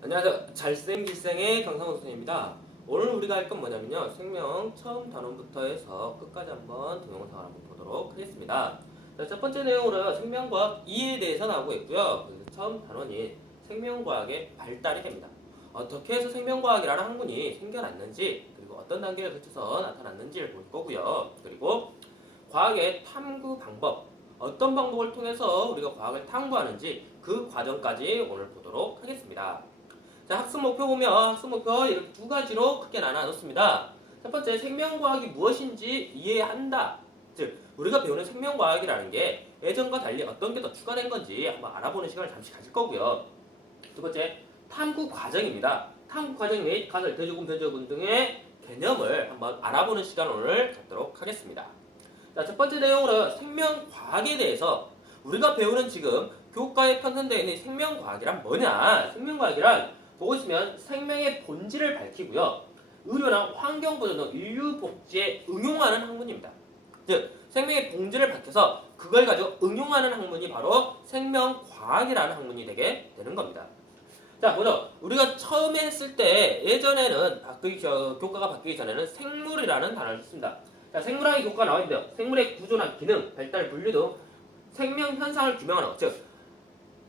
안녕하세요. 잘생길생의 강상호 선생님입니다. 오늘 우리가 할 건 뭐냐면요. 생명 처음 단원부터 해서 끝까지 한번 동영상을 한번 보도록 하겠습니다. 자, 첫 번째 내용으로 생명과학 2에 대해서 나오고 있고요. 그래서 처음 단원이 생명과학의 발달이 됩니다. 어떻게 해서 생명과학이라는 학문이 생겨났는지, 그리고 어떤 단계를 거쳐서 나타났는지를 볼 거고요. 그리고 과학의 탐구 방법, 어떤 방법을 통해서 우리가 과학을 탐구하는지 그 과정까지 오늘 보도록 하겠습니다. 자, 학습 목표 보면 학습 목표 이렇게 두 가지로 크게 나눠놓습니다. 첫 번째, 생명과학이 무엇인지 이해한다. 즉, 우리가 배우는 생명과학이라는 게 예전과 달리 어떤 게 더 추가된 건지 한번 알아보는 시간을 잠시 가질 거고요. 두 번째, 탐구 과정입니다. 탐구 과정 및 가설, 대조군, 변조군 등의 개념을 한번 알아보는 시간을 오늘 갖도록 하겠습니다. 자, 첫 번째 내용으로 생명과학에 대해서 우리가 배우는 지금 교과에 편성되어 있는 생명과학이란 뭐냐? 생명과학이란 보고 있으면 생명의 본질을 밝히고요. 의료나 환경보전 등 인류 복지에 응용하는 학문입니다. 즉, 생명의 본질을 밝혀서 그걸 가지고 응용하는 학문이 바로 생명과학이라는 학문이 되게 되는 겁니다. 자, 보죠. 우리가 처음에 했을 때 예전에는 교과가 바뀌기 전에는 생물이라는 단어를 썼습니다. 자, 생물학의 교과가 나와 있는데요. 생물의 구조나 기능, 발달, 분류 등 생명 현상을 규명하는 것. 즉,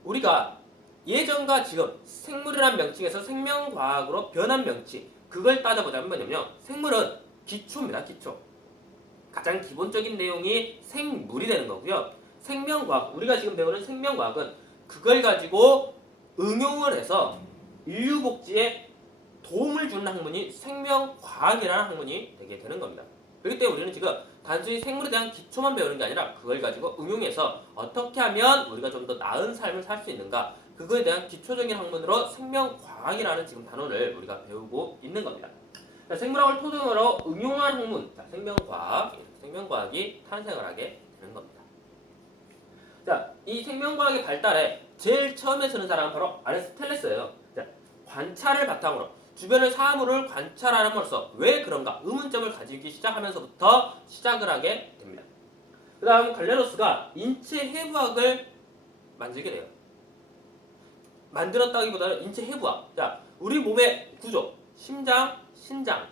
우리가 예전과 지금 생물이라는 명칭에서 생명과학으로 변한 명칭, 그걸 따져보자면 뭐냐면요. 생물은 기초입니다. 기초. 가장 기본적인 내용이 생물이 되는 거고요. 생명과학, 우리가 지금 배우는 생명과학은 그걸 가지고 응용을 해서 인류복지에 도움을 주는 학문이 생명과학이라는 학문이 되게 되는 겁니다. 그렇기 때문에 우리는 지금 단순히 생물에 대한 기초만 배우는 게 아니라 그걸 가지고 응용해서 어떻게 하면 우리가 좀 더 나은 삶을 살 수 있는가, 그거에 대한 기초적인 학문으로 생명과학이라는 지금 단원을 우리가 배우고 있는 겁니다. 자, 생물학을 토대로 응용한 학문, 자, 생명과학이 탄생을 하게 되는 겁니다. 자, 이 생명과학의 발달에 제일 처음에 쓰는 사람은 바로 아리스토텔레스예요. 자, 관찰을 바탕으로 주변의 사물을 관찰함으로써 왜 그런가 의문점을 가지기 시작하면서부터 시작을 하게 됩니다. 그 다음 갈레노스가 인체 해부학을 만들게 돼요. 만들었다기보다는 인체 해부학. 자, 우리 몸의 구조, 심장, 신장,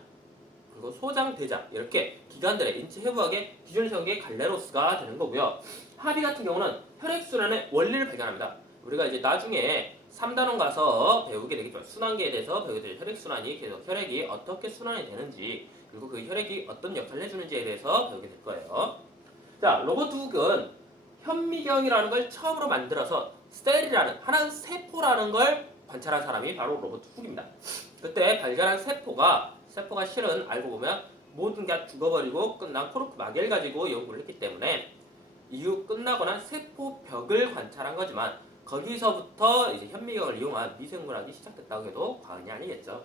그리고 소장, 대장 이렇게 기관들의 인체 해부학의 기준을 세운 게 갈레노스가 되는 거고요. 하비 같은 경우는 혈액순환의 원리를 발견합니다. 우리가 이제 나중에 3단원 가서 배우게 되겠죠. 순환계에 대해서 배우게 되죠. 혈액순환이 계속 혈액이 어떻게 순환이 되는지, 그리고 그 혈액이 어떤 역할을 해주는지에 대해서 배우게 될 거예요. 자, 로버트 훅은 현미경이라는 걸 처음으로 만들어서 셀이라는 하나의 세포라는 걸 관찰한 사람이 바로 로버트 훅입니다. 그때 발견한 세포가 실은 알고 보면 모든 게 죽어버리고 끝난 코르크 마개를 가지고 연구를 했기 때문에 이후 끝나고 난 세포벽을 관찰한 거지만 거기서부터 이제 현미경을 이용한 미생물학이 시작됐다고 해도 과언이 아니겠죠.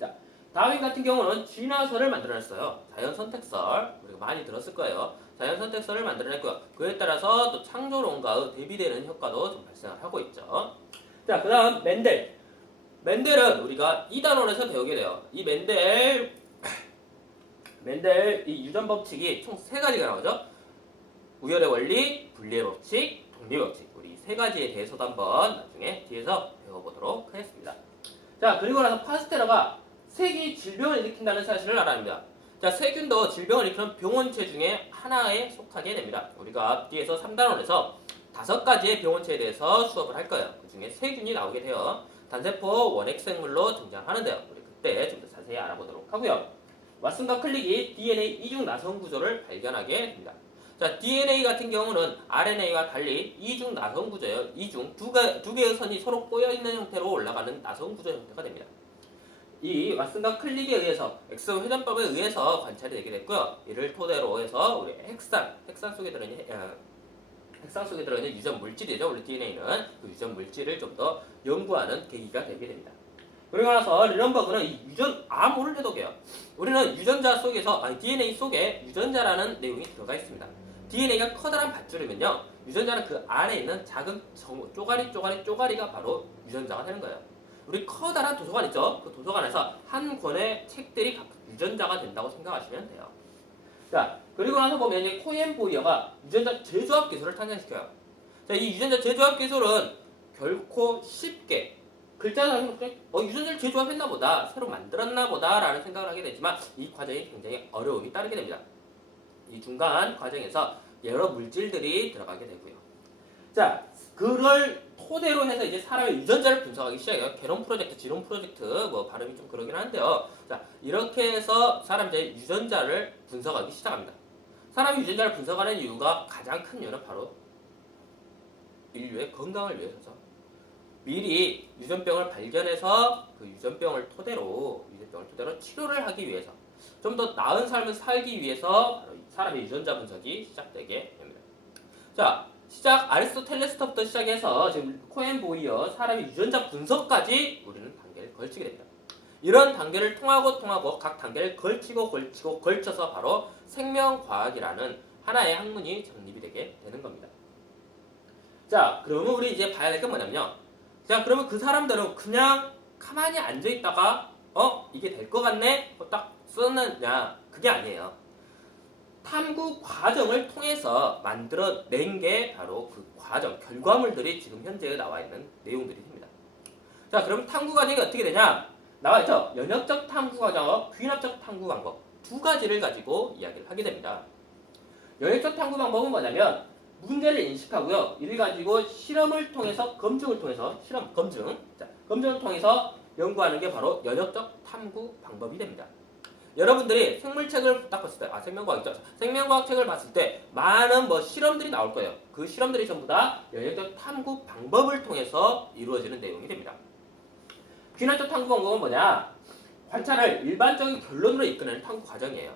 자, 다윈 같은 경우는 쥐나설을 만들어냈어요. 자연선택설, 우리가 많이 들었을 거예요. 자연선택설을 만들어냈고요. 그에 따라서 또 창조론과의 대비되는 효과도 좀 발생을 하고 있죠. 자, 그 다음 맨델은 우리가 2단원에서 배우게 돼요. 이 맨델 이 유전 법칙이 총 3가지가 나오죠. 우열의 원리, 분리의 법칙, 독립의 법칙. 우리 3가지에 대해서도 한번 나중에 뒤에서 배워보도록 하겠습니다. 자, 그리고 나서 파스테르가 세균이 질병을 일으킨다는 사실을 알아냅니다. 자, 세균도 질병을 일으키는 병원체 중에 하나에 속하게 됩니다. 우리가 뒤에서 3단원에서 5가지의 병원체에 대해서 수업을 할 거예요. 그 중에 세균이 나오게 돼요. 단세포 원핵생물로 등장하는데요. 우리 그때 좀 더 자세히 알아보도록 하고요. 왓슨과 클릭이 DNA 이중 나선 구조를 발견하게 됩니다. 자, DNA 같은 경우는 RNA와 달리 이중 나선 구조예요. 이중 두 개의 선이 서로 꼬여 있는 형태로 올라가는 나선 구조 형태가 됩니다. 이 왓슨과 클릭에 의해서 X 회전법에 의해서 관찰이 되게 됐고요. 이를 토대로 해서 우리 핵상 속에 들어있는 유전 물질이죠. 우리 DNA는 그 유전 물질을 좀 더 연구하는 계기가 되게 됩니다. 그리고 나서 린넌버그는 이 유전 암호를 해독해요. 우리는 유전자 속에서 DNA 속에 유전자라는 내용이 들어가 있습니다. DNA가 커다란 밧줄이면요, 유전자는 그 안에 있는 작은 쪼가리가 바로 유전자가 되는 거예요. 우리 커다란 도서관 있죠? 그 도서관에서 한 권의 책들이 각각 유전자가 된다고 생각하시면 돼요. 자, 그리고 나서 보면 이제 코엔 보이어가 유전자 재조합 기술을 탄생시켜요. 자, 이 유전자 재조합 기술은 결코 쉽게 글자상 유전자를 재조합했나 보다, 새로 만들었나 보다 라는 생각을 하게 되지만 이 과정이 굉장히 어려움이 따르게 됩니다. 이 중간 과정에서 여러 물질들이 들어가게 되고요. 자, 그걸 토대로 해서 이제 사람의 유전자를 분석하기 시작해요. 게놈 프로젝트, 지놈 프로젝트, 뭐 발음이 좀 그러긴 한데요. 자, 이렇게 해서 사람의 유전자를 분석하기 시작합니다. 사람의 유전자를 분석하는 이유가 가장 큰 이유는 바로 인류의 건강을 위해서죠. 미리 유전병을 발견해서 그 유전병을 토대로 치료를 하기 위해서, 좀 더 나은 삶을 살기 위해서 바로 사람의 유전자 분석이 시작되게 됩니다. 자, 아리스토텔레스부터 시작해서 지금 코엔 보이어 사람의 유전자 분석까지 우리는 단계를 걸치게 됩니다. 이런 단계를 통하고 각 단계를 걸쳐서 바로 생명과학이라는 하나의 학문이 정립이 되게 되는 겁니다. 자, 그러면 우리 이제 봐야 될 게 뭐냐면요. 자, 그러면 그 사람들은 그냥 가만히 앉아있다가 이게 될 것 같네? 딱 쓰느냐? 그게 아니에요. 탐구 과정을 통해서 만들어낸 게 바로 그 과정, 결과물들이 지금 현재 나와 있는 내용들이 됩니다. 자, 그럼 탐구 과정이 어떻게 되냐? 나와 있죠? 연역적 탐구 과정과 귀납적 탐구 방법 두 가지를 가지고 이야기를 하게 됩니다. 연역적 탐구 방법은 뭐냐면 문제를 인식하고요. 이를 가지고 실험을 통해서 검증을 통해서 검증을 통해서 연구하는 게 바로 연역적 탐구 방법이 됩니다. 여러분들이 생물책을 딱 봤을 때, 생명과학이죠. 생명과학책을 봤을 때 많은 실험들이 나올 거예요. 그 실험들이 전부 다 연역적 탐구 방법을 통해서 이루어지는 내용이 됩니다. 귀납적 탐구 방법은 뭐냐? 관찰을 일반적인 결론으로 이끌어내는 탐구 과정이에요.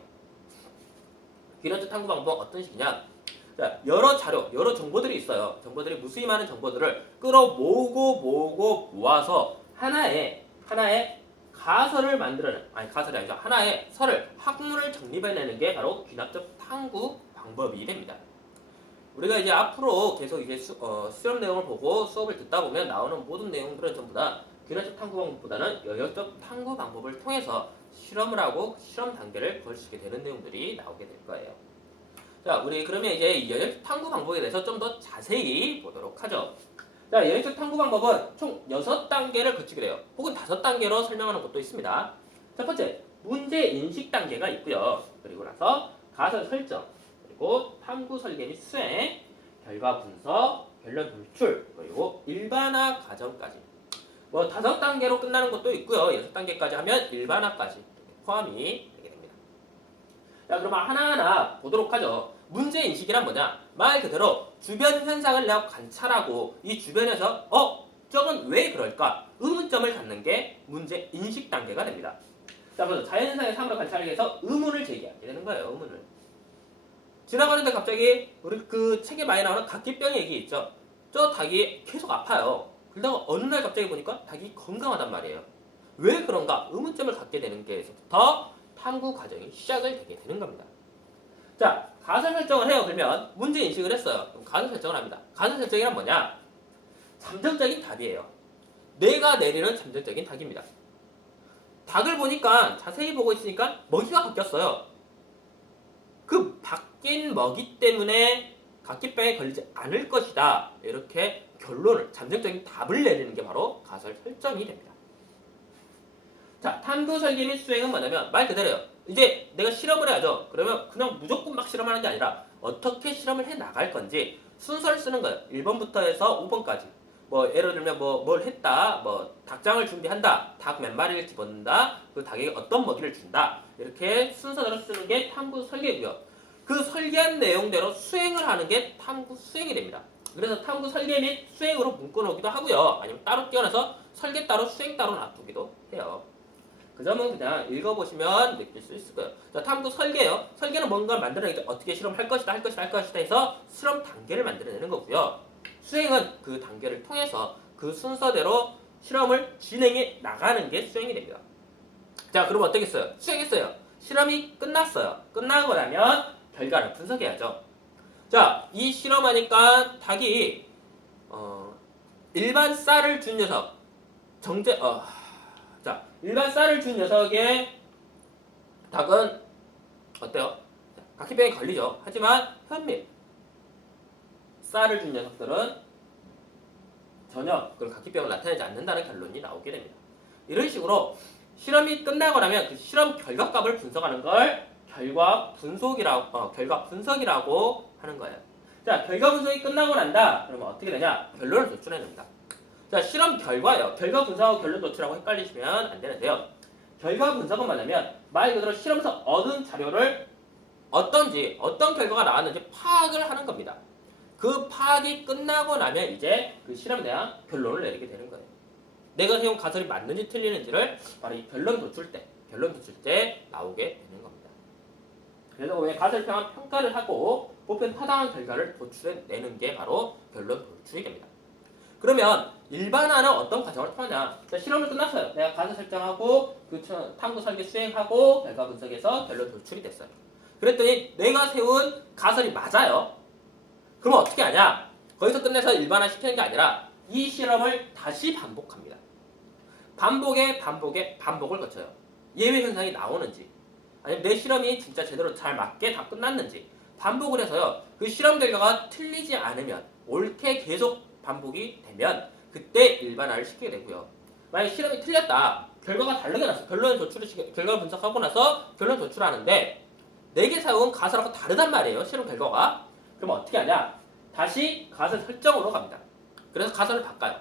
귀납적 탐구 방법은 어떤 식이냐? 자, 여러 자료, 여러 정보들이 있어요. 정보들이 무수히 많은 정보들을 끌어모으고 모아서 하나의 가설을 만들어내는, 가설이 아니죠. 하나의 학문을 정립해내는 게 바로 귀납적 탐구 방법이 됩니다. 우리가 이제 앞으로 계속 이제 실험 내용을 보고 수업을 듣다 보면 나오는 모든 내용들은 전부 다 귀납적 탐구 방법보다는 연역적 탐구 방법을 통해서 실험을 하고 실험 단계를 걸치게 되는 내용들이 나오게 될 거예요. 자, 우리 그러면 이제 연역적 탐구 방법에 대해서 좀 더 자세히 보도록 하죠. 자, 연역적 탐구 방법은 총 6단계를 거치게 돼요. 혹은 5단계로 설명하는 것도 있습니다. 첫 번째, 문제 인식 단계가 있고요. 그리고 나서 가설 설정, 그리고 탐구 설계 및 수행, 결과 분석, 결론 도출, 그리고 일반화 과정까지. 5단계로 끝나는 것도 있고요. 6단계까지 하면 일반화까지 포함이 되게 됩니다. 자, 그럼 하나하나 보도록 하죠. 문제 인식이란 뭐냐? 말 그대로 주변 현상을 내가 관찰하고 이 주변에서 저건 왜 그럴까? 의문점을 갖는 게 문제 인식 단계가 됩니다. 자, 그래서 자연현상의 상으로 관찰하기 위해서 의문을 제기하게 되는 거예요. 의문을. 지나가는데 갑자기 우리 그 책에 많이 나오는 각기병 얘기 있죠. 저 닭이 계속 아파요. 그러다가 어느 날 갑자기 보니까 닭이 건강하단 말이에요. 왜 그런가? 의문점을 갖게 되는 게에서부터 탐구 과정이 시작을 되게 되는 겁니다. 자, 가설 설정을 해요. 그러면 문제 인식을 했어요. 그럼 가설 설정을 합니다. 가설 설정이란 뭐냐? 잠정적인 답이에요. 내가 내리는 잠정적인 답입니다. 닭을 보니까 자세히 보고 있으니까 먹이가 바뀌었어요. 그 바뀐 먹이 때문에 각기병에 걸리지 않을 것이다. 이렇게 결론을, 잠정적인 답을 내리는 게 바로 가설 설정이 됩니다. 자, 탐구 설계 및 수행은 뭐냐면 말 그대로요. 이제 내가 실험을 해야죠. 그러면 그냥 무조건 막 실험하는 게 아니라 어떻게 실험을 해 나갈 건지 순서를 쓰는 거예요. 1번부터 해서 5번까지. 예를 들면 뭘 했다. 닭장을 준비한다. 닭 몇 마리를 집어넣는다. 그 닭에게 어떤 먹이를 준다. 이렇게 순서대로 쓰는 게 탐구 설계고요. 그 설계한 내용대로 수행을 하는 게 탐구 수행이 됩니다. 그래서 탐구 설계 및 수행으로 묶어놓기도 하고요. 아니면 따로 떼어내서 설계 따로 수행 따로 놔두기도 해요. 그 점은 그냥 읽어보시면 느낄 수 있을 거예요. 자, 탐구 설계요. 설계는 뭔가를 만들어내기 어떻게 실험할 것이다 해서 실험 단계를 만들어내는 거고요. 수행은 그 단계를 통해서 그 순서대로 실험을 진행해 나가는 게 수행이 됩니다. 자, 그럼 어떻겠어요? 수행했어요. 실험이 끝났어요. 끝나고 나면 결과를 분석해야죠. 자, 이 실험하니까 닭이 일반 쌀을 준 녀석 일반 쌀을 준 녀석의 닭은 어때요? 각기병에 걸리죠. 하지만 현미 쌀을 준 녀석들은 전혀 그런 각기병은 나타나지 않는다는 결론이 나오게 됩니다. 이런 식으로 실험이 끝나고 나면 그 실험 결과값을 분석하는 걸 결과 분석이라고 하는 거예요. 자, 결과 분석이 끝나고 난다. 그러면 어떻게 되냐? 결론을 도출해냅니다. 자, 실험 결과예요. 결과 분석하고 결론 도출하고 헷갈리시면 안 되는데요. 결과 분석은 뭐냐면 말 그대로 실험에서 얻은 자료를 어떤 결과가 나왔는지 파악을 하는 겁니다. 그 파악이 끝나고 나면 이제 그 실험에 대한 결론을 내리게 되는 거예요. 내가 세운 가설이 맞는지 틀리는지를 바로 이 결론 도출 때 나오게 되는 겁니다. 그래서 왜 가설평은 평가를 하고 보편 타당한 결과를 도출해내는 게 바로 결론 도출이 됩니다. 그러면 일반화는 어떤 과정을 통하냐? 실험을 끝났어요. 내가 가설 설정하고 그 탐구 설계 수행하고 결과 분석해서 결론 도출이 됐어요. 그랬더니 내가 세운 가설이 맞아요. 그럼 어떻게 하냐? 거기서 끝내서 일반화 시키는 게 아니라 이 실험을 다시 반복합니다. 반복을 거쳐요. 예외 현상이 나오는지 아니면 내 실험이 진짜 제대로 잘 맞게 다 끝났는지 반복을 해서요. 그 실험 결과가 틀리지 않으면 옳게 계속 반복이 되면 그때 일반화를 시키게 되고요. 만약 실험이 틀렸다. 결과가 다르게 났어. 결과 분석하고 나서 결론 도출하는데 내게 사용한 가설하고 다르단 말이에요. 실험 결과가. 그럼 어떻게 하냐? 다시 가설 설정으로 갑니다. 그래서 가설을 바꿔요.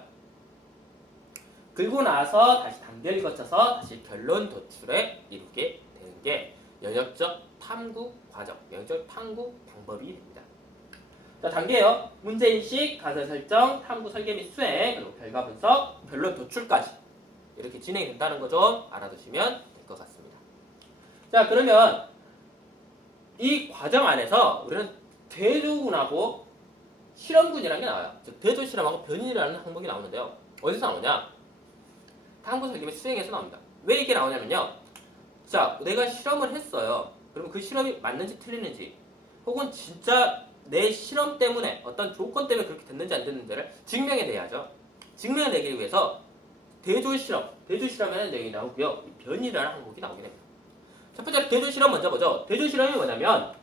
그리고 나서 다시 단계를 거쳐서 다시 결론 도출에 이르게 되는 게 영역적 탐구 과정, 영역적 탐구 방법이 됩니다. 자, 단계요. 문제인식, 가설 설정, 탐구 설계 및 수행, 그리고 결과 분석, 결론 도출까지 이렇게 진행이 된다는 거 좀 알아두시면 될 것 같습니다. 자, 그러면 이 과정 안에서 우리는 대조군하고 실험군이라는 게 나와요. 즉 대조 실험하고 변인이라는 항목이 나오는데요. 어디서 나오냐? 탐구 설계 및 수행에서 나옵니다. 왜 이게 나오냐면요. 자, 내가 실험을 했어요. 그러면 그 실험이 맞는지 틀리는지 혹은 진짜 내 실험 때문에 어떤 조건 때문에 그렇게 됐는지 안 됐는지를 증명해내야죠. 증명해내기 위해서 대조 실험에는 내용이 나오고요. 변이라는 항목이 나오게 됩니다. 첫 번째로 대조 실험 먼저 보죠. 대조 실험이 뭐냐면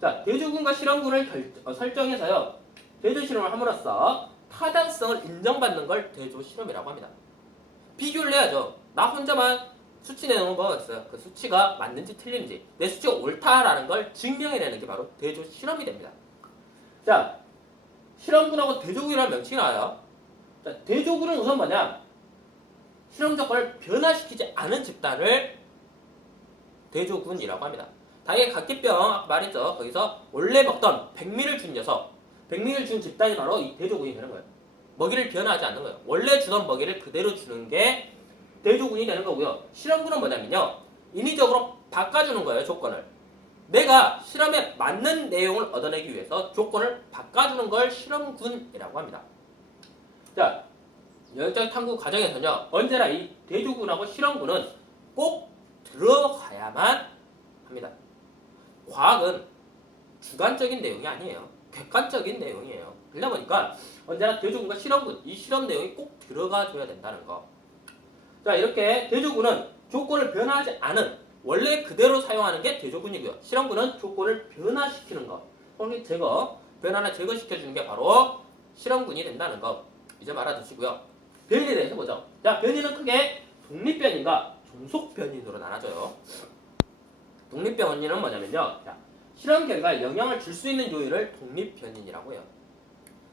자, 대조군과 실험군을 설정해서요. 대조 실험을 함으로써 타당성을 인정받는 걸 대조 실험이라고 합니다. 비교를 해야죠. 나 혼자만 수치 내놓은 거가 있어요. 그 수치가 맞는지 틀린지 내 수치가 옳다라는 걸 증명해내는 게 바로 대조 실험이 됩니다. 자, 실험군하고 대조군이라는 명칭이 나와요. 자, 대조군은 우선 뭐냐? 실험 조건을 변화시키지 않은 집단을 대조군이라고 합니다. 당연히 각기병 아까 말했죠. 거기서 원래 먹던 백미를 준 녀석, 백미를 준 집단이 바로 이 대조군이 되는 거예요. 먹이를 변화하지 않는 거예요. 원래 주던 먹이를 그대로 주는 게 대조군이 되는 거고요. 실험군은 뭐냐면요. 인위적으로 바꿔주는 거예요. 조건을. 내가 실험에 맞는 내용을 얻어내기 위해서 조건을 바꿔주는 걸 실험군이라고 합니다. 자, 영역적 탐구 과정에서는요. 언제나 이 대조군하고 실험군은 꼭 들어가야만 합니다. 과학은 주관적인 내용이 아니에요. 객관적인 내용이에요. 그러다 보니까 언제나 대조군과 실험군, 이 실험 내용이 꼭 들어가줘야 된다는 거. 자, 이렇게 대조군은 조건을 변화하지 않은 원래 그대로 사용하는 게 대조군이고요. 실험군은 조건을 변화시키는 거, 혹은 변화나 제거시켜주는 게 바로 실험군이 된다는 거. 이제 알아두시고요. 변인에 대해서 보죠. 자, 변인은 크게 독립변인과 종속변인으로 나눠져요. 독립변인은 뭐냐면요. 자, 실험 결과에 영향을 줄 수 있는 요인을 독립변인이라고 해요.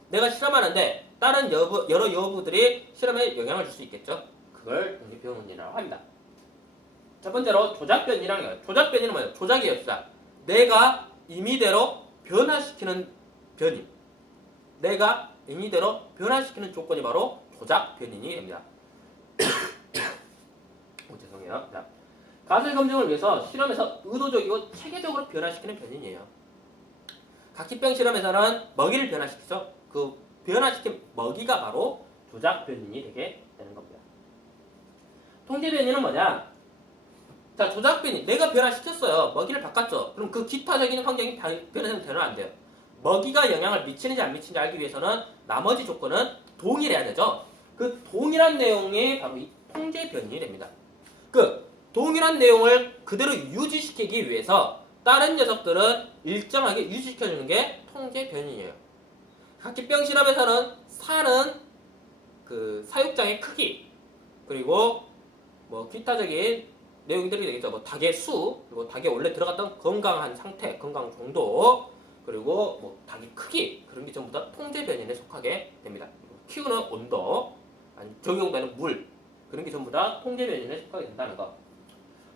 내가 실험하는데 다른 여러 여부들이 실험에 영향을 줄 수 있겠죠. 그걸 독립변인이라고 합니다. 첫 번째로 조작변이라는 거예요. 조작변이는 뭐예요? 조작이에요. 조작. 내가 임의대로 변화시키는 변인. 내가 임의대로 변화시키는 조건이 바로 조작변인이 됩니다. 죄송해요. 자, 가설 검증을 위해서 실험에서 의도적이고 체계적으로 변화시키는 변인이에요. 각기병 실험에서는 먹이를 변화시키죠. 그 변화시킨 먹이가 바로 조작 변인이 되게 되는 겁니다. 통제 변인은 뭐냐? 자, 조작 변인. 내가 변화시켰어요. 먹이를 바꿨죠. 그럼 그 기타적인 환경이 변화되면 되는 안 돼요. 먹이가 영향을 미치는지 안 미치는지 알기 위해서는 나머지 조건은 동일해야 되죠. 그 동일한 내용이 바로 이 통제 변인이 됩니다. 그 동일한 내용을 그대로 유지시키기 위해서 다른 녀석들은 일정하게 유지시켜주는 게 통제 변인이에요. 각기병 실험에서는 사는 그 사육장의 크기 그리고 뭐 기타적인 내용들이 되겠죠. 뭐 닭의 수 그리고 닭이 원래 들어갔던 건강한 상태, 건강 정도 그리고 뭐 닭의 크기 그런 게 전부 다 통제 변인에 속하게 됩니다. 키우는 온도, 아니 적용되는 물 그런 게 전부 다 통제 변인에 속하게 된다는 거.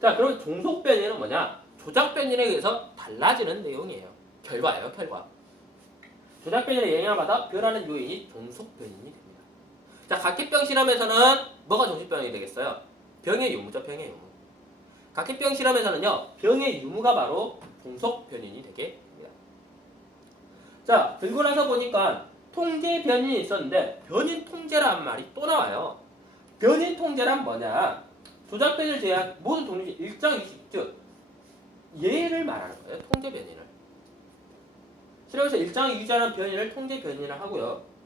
자, 그럼 종속 변인은 뭐냐? 조작 변인에 의해서 달라지는 내용이에요. 결과예요, 결과. 조작 변인의 영향을 받아 변하는 요인이 종속 변인이 됩니다. 자, 각기병 실험에서는 뭐가 종속 변인이 되겠어요? 병의 유무죠, 병의 유무. 각기병 실험에서는요, 병의 유무가 바로 종속 변인이 되게 됩니다. 자, 들고 나서 보니까 통제 변인이 있었는데 변인 통제라는 말이 또 나와요. 변인 통제란 뭐냐? 조작 변인을 제외한 모든 독립이 일정이식, 즉 얘를 말하는 거예요. 통제 변인을. 실험에서 일정을 유지하는 변인을 통제 변인을 하고요.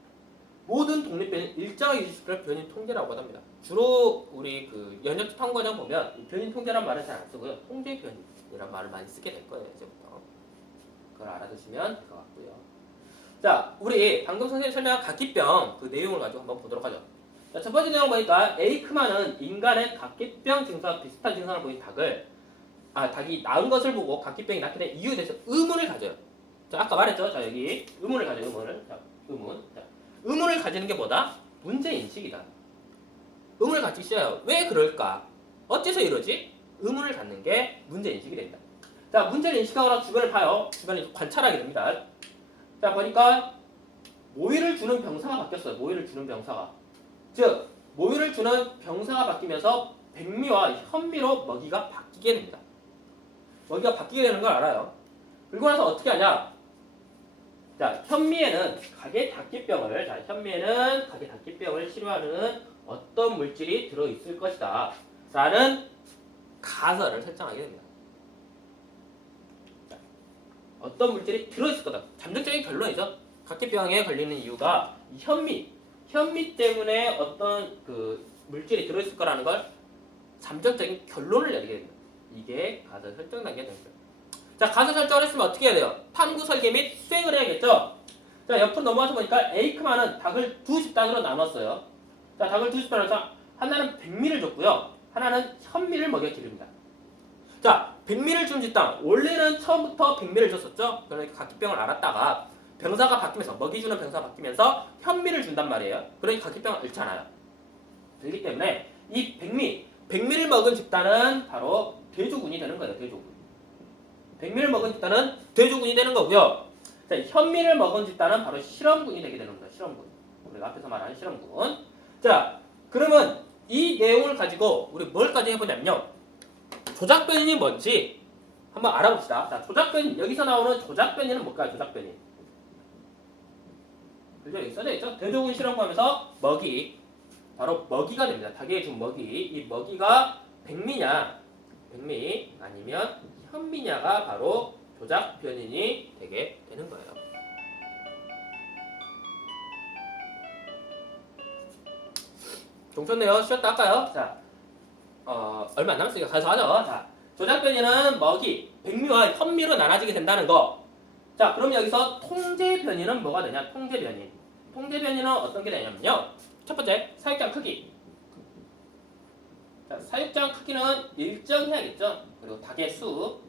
모든 독립 변인 일정을 유지시킬 변인 통제라고 합니다. 주로 우리 그 연역 탐구과정 보면 변인 통제란 말을 잘 안 쓰고요. 통제 변인이란 말을 많이 쓰게 될 거예요. 이제부터. 그걸 알아두시면 될 것 같고요. 자, 우리 방금 선생님이 설명한 각기병 그 내용을 가지고 한번 보도록 하죠. 자, 첫 번째 내용 보니까 에이크만은 인간의 각기병 증상과 비슷한 증상을 보인 닭이 낳은 것을 보고 각기병이 낳게 된 이유에 대해서 의문을 가져요. 자, 아까 말했죠. 자, 여기 의문을 가져요. 의문을. 자, 의문. 자, 의문을 가지는 게 뭐다? 문제인식이다. 의문을 가지셔요. 왜 그럴까? 어째서 이러지? 의문을 갖는 게 문제인식이 됩니다. 자, 문제를 인식하거나 주변을 봐요. 주변을 관찰하게 됩니다. 자, 보니까 모유를 주는 병사가 바뀌었어요. 모유를 주는 병사가. 즉, 모유를 주는 병사가 바뀌면서 백미와 현미로 먹이가 바뀌게 됩니다. 먹이가 바뀌게 되는 걸 알아요. 그리고 나서 어떻게 하냐? 자, 현미에는 가게 닭기병을 치료하는 어떤 물질이 들어있을 것이다 라는 가설을 설정하게 됩니다. 자, 어떤 물질이 들어있을 거다. 잠정적인 결론이죠. 닭기병에 걸리는 이유가 현미 때문에 어떤 그 물질이 들어있을 거라는 걸 잠정적인 결론을 내리게 됩니다. 이게 가설 설정 단계가 됩니다. 자, 가설 설정을 했으면 어떻게 해야 돼요? 탐구 설계 및 수행을 해야겠죠? 자, 옆으로 넘어와서 보니까 에이크만은 닭을 두 집단으로 나눴어요. 자, 닭을 두 집단으로 해서 하나는 백미를 줬고요. 하나는 현미를 먹여 기릅니다. 자, 백미를 준 집단. 원래는 처음부터 백미를 줬었죠? 그러니까 각기병을 앓았다가 병사가 바뀌면서, 먹이 주는 병사가 바뀌면서 현미를 준단 말이에요. 그러니까 각기병을 앓잖아요. 그렇기 때문에 이 백미를 먹은 집단은 바로 돼지군이 되는 거예요. 돼지군. 백미를 먹은 집단은 돼지군이 되는 거고요. 자, 현미를 먹은 집단은 바로 실험군이 되게 되는 겁니다. 실험군. 우리가 앞에서 말하는 실험군. 자, 그러면 이 내용을 가지고 우리 뭘까지 해보냐면요. 조작 변인이 뭔지 한번 알아봅시다. 자, 조작 변인. 여기서 나오는 조작 변인은 뭘까요? 조작 변인. 그죠? 여기 써져 있죠? 돼지군 실험하면서 먹이. 바로 먹이가 됩니다. 닭에 준 먹이. 이 먹이가 백미 아니면 현미냐가 바로 조작 변인이 되게 되는 거예요. 좀 좋네요. 쉬었다 할까요? 자, 얼마 안 남았으니까 가서 하죠. 자, 조작 변인은 먹이, 백미와 현미로 나눠지게 된다는 거. 자, 그럼 여기서 통제 변인은 뭐가 되냐? 통제 변인. 통제 변인은 어떤 게 되냐면요. 첫 번째, 사육장 크기. 자, 사육장 크기는 일정해야겠죠. 그리고 닭의 수,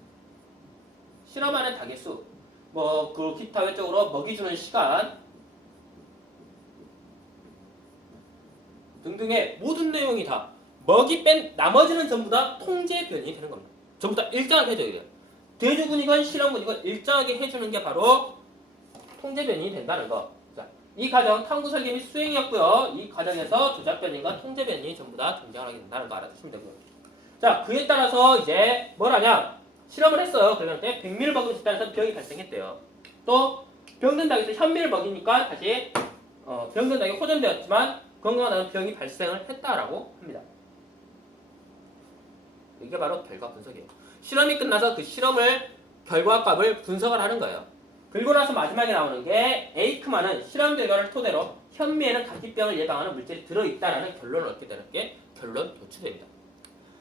실험하는 닭의 수, 뭐 그 기타 외적으로 먹이 주는 시간 등등의 모든 내용이 다 먹이 뺀 나머지는 전부 다 통제 변인이 되는 겁니다. 전부 다 일정하게 해줘야 돼요. 돼지군이건 실험군이건 일정하게 해주는 게 바로 통제 변인이 된다는 거. 자, 이 과정 탐구 설계 및 수행이었고요. 이 과정에서 조작 변인과 통제 변인이 전부 다 존재하게 된다는 거 알아두시면 되고요. 자, 그에 따라서 이제 뭘 하냐? 실험을 했어요. 그런데 백미를 먹은 집단에서 병이 발생했대요. 또 병든 닭에서 현미를 먹이니까 다시 병든 닭이 호전되었지만 건강한 병이 발생을 했다라고 합니다. 이게 바로 결과 분석이에요. 실험이 끝나서 그 실험을 결과값을 분석을 하는 거예요. 그리고 나서 마지막에 나오는 게 에이크만은 실험 결과를 토대로 현미에는 각기병을 예방하는 물질이 들어있다라는 결론을 얻게 되는 게 결론 도출입니다.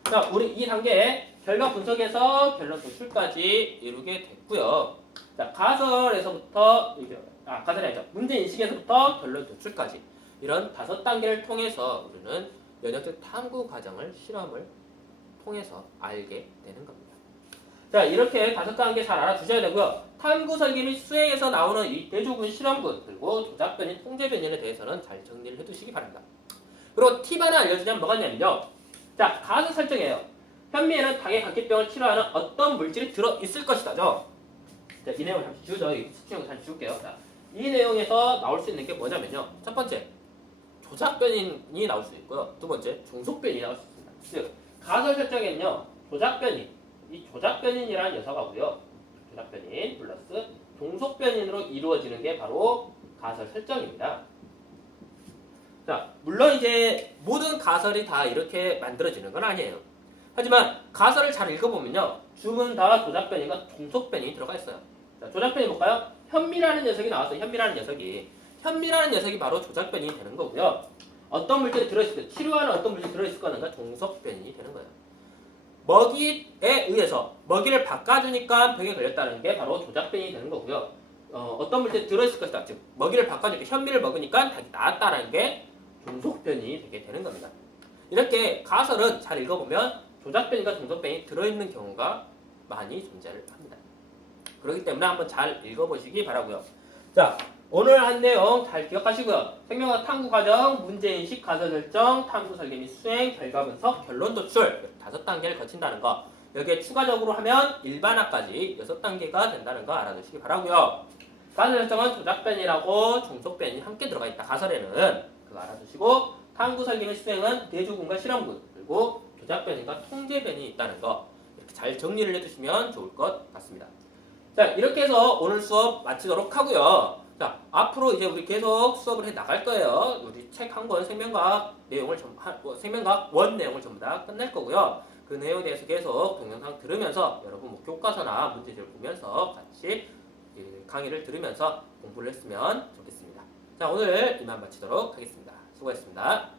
자, 우리 이 단계에 결과 분석에서 결론 도출까지 이루게 됐고요. 자, 가설이 아니죠. 문제 인식에서부터 결론 도출까지. 이런 5단계를 통해서 우리는 면역적 탐구 과정을 실험을 통해서 알게 되는 겁니다. 자, 이렇게 5단계 잘 알아두셔야 되고요. 탐구 설계 및 수행에서 나오는 이 대조군 실험군 그리고 조작변인 통제변인에 대해서는 잘 정리를 해두시기 바랍니다. 그리고 팁 하나 알려주자면 뭐가 있냐면요. 자, 가설 설정이에요. 현미에는 당의 각기병을 치료하는 어떤 물질이 들어있을 것이다죠. 자, 이 내용을 잠시 지우죠. 이 수치형 잠시 지울게요. 자, 이 내용에서 나올 수 있는 게 뭐냐면요. 첫 번째, 조작변인이 나올 수 있고요. 두 번째, 중속변인이 나올 수 있습니다. 즉, 가설 설정에는요. 조작변인, 이 조작변인이라는 녀석하고요. 조작변인 플러스 종속변인으로 이루어지는 게 바로 가설 설정입니다. 자, 물론 이제 모든 가설이 다 이렇게 만들어지는 건 아니에요. 하지만 가설을 잘 읽어보면요. 주문 다 조작변인과 종속변인이 들어가 있어요. 자, 조작변인 볼까요? 현미라는 녀석이 나왔어요. 현미라는 녀석이 바로 조작변인이 되는 거고요. 어떤 물질이 들어있을 때, 치료하는 어떤 물질이 들어있을 거는가 종속변인이 되는 거예요. 먹이에 의해서 먹이를 바꿔주니까 병에 걸렸다는 게 바로 조작변인이 되는 거고요. 어떤 물질이 들어있을 것이다. 즉 먹이를 바꿔주니까 현미를 먹으니까 닭이 나았다는 게 종속변인이 되게 되는 겁니다. 이렇게 가설은 잘 읽어보면 조작변인과 종속변인이 들어있는 경우가 많이 존재를 합니다. 그렇기 때문에 한번 잘 읽어보시기 바라고요. 자, 오늘 한 내용 잘 기억하시고요. 생명학 탐구 과정, 문제인식, 가설 설정, 탐구 설계 및 수행, 결과 분석, 결론 도출 5단계를 거친다는 거. 여기에 추가적으로 하면 일반화까지 6단계가 된다는 거 알아두시기 바라고요. 가설 설정은 조작변이라고 종속변이 함께 들어가 있다. 가설에는 그거 알아두시고 탐구 설계 및 수행은 대조군과 실험군 그리고 조작변인과 통제변이 있다는 거 이렇게 잘 정리를 해두시면 좋을 것 같습니다. 자, 이렇게 해서 오늘 수업 마치도록 하고요. 자, 앞으로 이제 우리 계속 수업을 해 나갈 거예요. 우리 책 한 권 생명과학 내용을 생명과학 원 내용을 전부 다 끝낼 거고요. 그 내용에 대해서 계속 동영상 들으면서 여러분 뭐 교과서나 문제집을 보면서 같이 강의를 들으면서 공부를 했으면 좋겠습니다. 자, 오늘 이만 마치도록 하겠습니다. 수고하셨습니다.